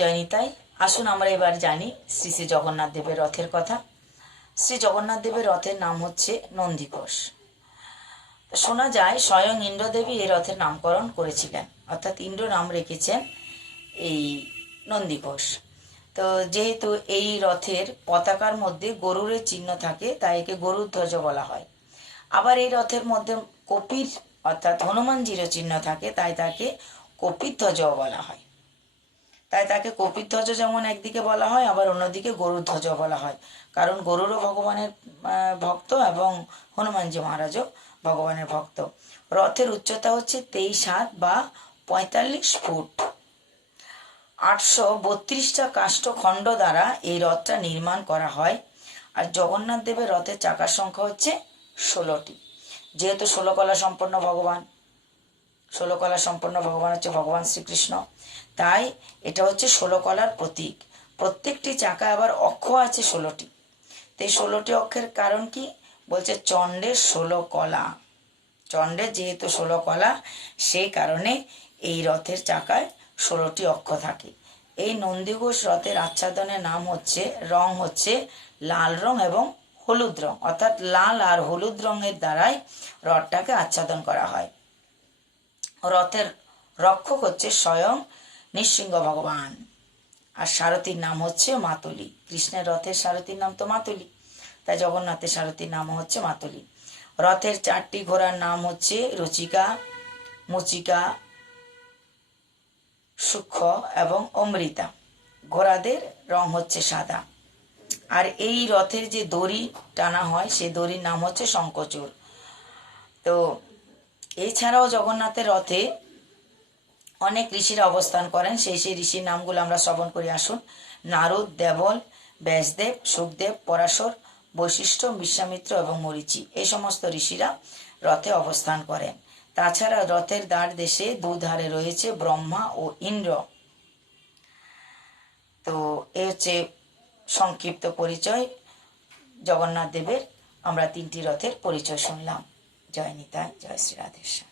জয় নিতাই। আসুন আমরা এবার জানি শ্রী শ্রী জগন্নাথ দেবের রথের কথা। শ্রী জগন্নাথ দেবের রথের নাম হচ্ছে নন্দীঘোষ। শোনা যায় স্বয়ং ইন্দ্রদেবী এই রথের নামকরণ করেছিলেন, অর্থাৎ ইন্দ্র নাম রেখেছেন এই নন্দীঘোষ। তো যেহেতু এই রথের পতাকার মধ্যে গরুরের চিহ্ন থাকে, তাই একে গরুর ধ্বজ বলা হয়। আবার এই রথের মধ্যে কপির অর্থাৎ হনুমানজিরও চিহ্ন থাকে, তাই তাকে কপির ধ্বজও বলা হয়। তাই তাকে কপির ধ্বজ যেমন একদিকে বলা হয়, আবার অন্যদিকে গরুর ধ্বজ বলা হয়, কারণ গরুরও ভগবানের ভক্ত এবং হনুমানজি মহারাজও ভগবানের ভক্ত। রথের উচ্চতা হচ্ছে 23 হাত বা 45 ফুট। 832টা কাষ্ঠখণ্ড দ্বারা এই রথটা নির্মাণ করা হয়। আর জগন্নাথ দেবের রথের চাকার সংখ্যা হচ্ছে 16টি। যেহেতু 16 কলা সম্পন্ন ভগবান, 16 কলা সম্পন্ন ভগবান হচ্ছে ভগবান শ্রীকৃষ্ণ, তাই এটা হচ্ছে 16 কলার প্রতীক। প্রত্যেকটি চাকা আবার অক্ষ আছে 16টি। তো এই 16টি অক্ষের কারণ কি? বলছে চণ্ডের 16 কলা। চণ্ডের যেহেতু 16 কলা, সেই কারণে এই রথের চাকায় 16টি অক্ষ থাকে। এই নন্দীঘোষ রথের আচ্ছাদনের নাম হচ্ছে, রং হচ্ছে লাল রং এবং হলুদ রং, অর্থাৎ লাল আর হলুদ রঙের দ্বারাই রথটাকে আচ্ছাদন করা হয়। রথের রক্ষক হচ্ছে স্বয়ং নৃসিংহ ভগবান, আর সারথীর নাম হচ্ছে মাতুলি। কৃষ্ণের রথের সারথীর নাম তো মাতুলি, তাই জগন্নাথের সারথীর নাম হচ্ছে মাতুলি। রথের 4টি ঘোড়ার নাম হচ্ছে রুচিকা, মুচিকা, সূক্ষ্ম এবং অমৃতা। ঘোড়াদের রং হচ্ছে সাদা। আর এই রথের যে দড়ি টানা হয়, সেই দড়ির নাম হচ্ছে শঙ্খচূড়। তো এছাড়াও জগন্নাথের রথে অনেক ঋষিরা অবস্থান করেন। সেই ঋষির নামগুলো আমরা শ্রবণ করি আসুন। নারদ, দেবল, ব্যাসদেব, সুখদেব, পরাশর, বৈশিষ্ট্য, বিশ্বামিত্র এবং মরীচি, এই সমস্ত ঋষিরা রথে অবস্থান করেন। তাছাড়া রথের দ্বার দেশে দুধারে রয়েছে ব্রহ্মা ও ইন্দ্র। তো এ হচ্ছে সংক্ষিপ্ত পরিচয় জগন্নাথ দেবের। আমরা 3টি রথের পরিচয় শুনলাম। জয় নিতাই, জয় শ্রী রাধেশ্যাম।